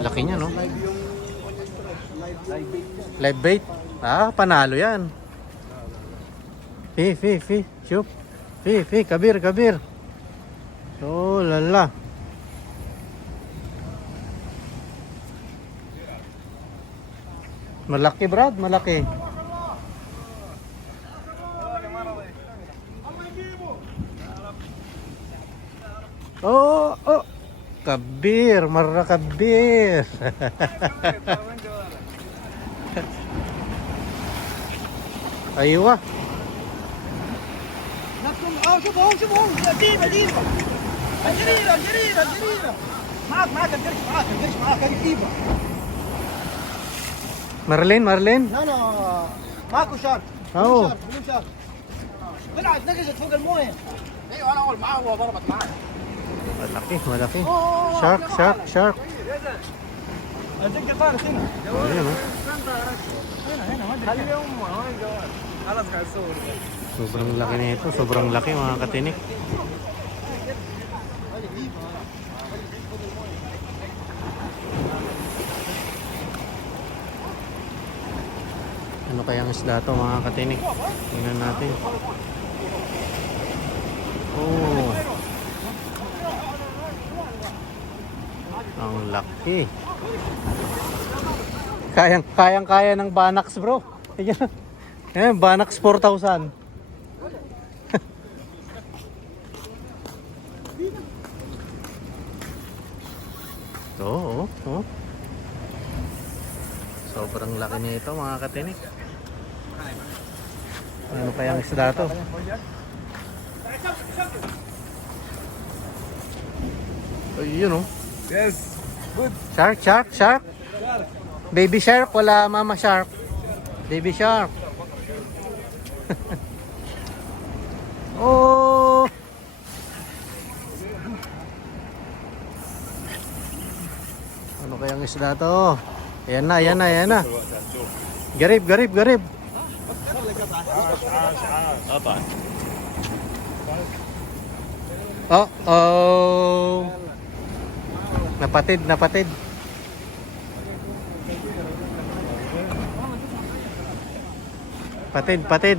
Laki niya, no? Live yung live bait. Live bait. Ah, panalo yan. Fi. Shoop. Fi. Kabir. Oh, lala. Malaki, Brad. Malaki. Oh. Kabir. Marra kabir. Aywa. شوفوا ديبه الجريره معك القرش معك ديبه Marlin. لا ماكو شارك أوه. بدون شارك طلعت نقزت فوق المويه ايوه انا اول معاه هو ضربت معاه Malaki. Shark. الدقه صارت هنا Ayun, no? هنا ما ادري خلي امه وين جوال خلاص قاعد يصور Sobrang laki nito. Sobrang laki, mga katinik. Ano kayang isda to, mga katinik? Tingnan natin. Oh. Ang laki. Kayang-kaya ng Banax, bro. Ayan, Banax 4,000. Oo. Sobrang laki nito, mga katinik. Ano kayang isda to? Ayun, oh. يس جود Shark. Baby shark, wala mama shark. Baby shark. Oh. Ano kayang isda to? Ayan na. Garib. Oh. Napatid. Patid.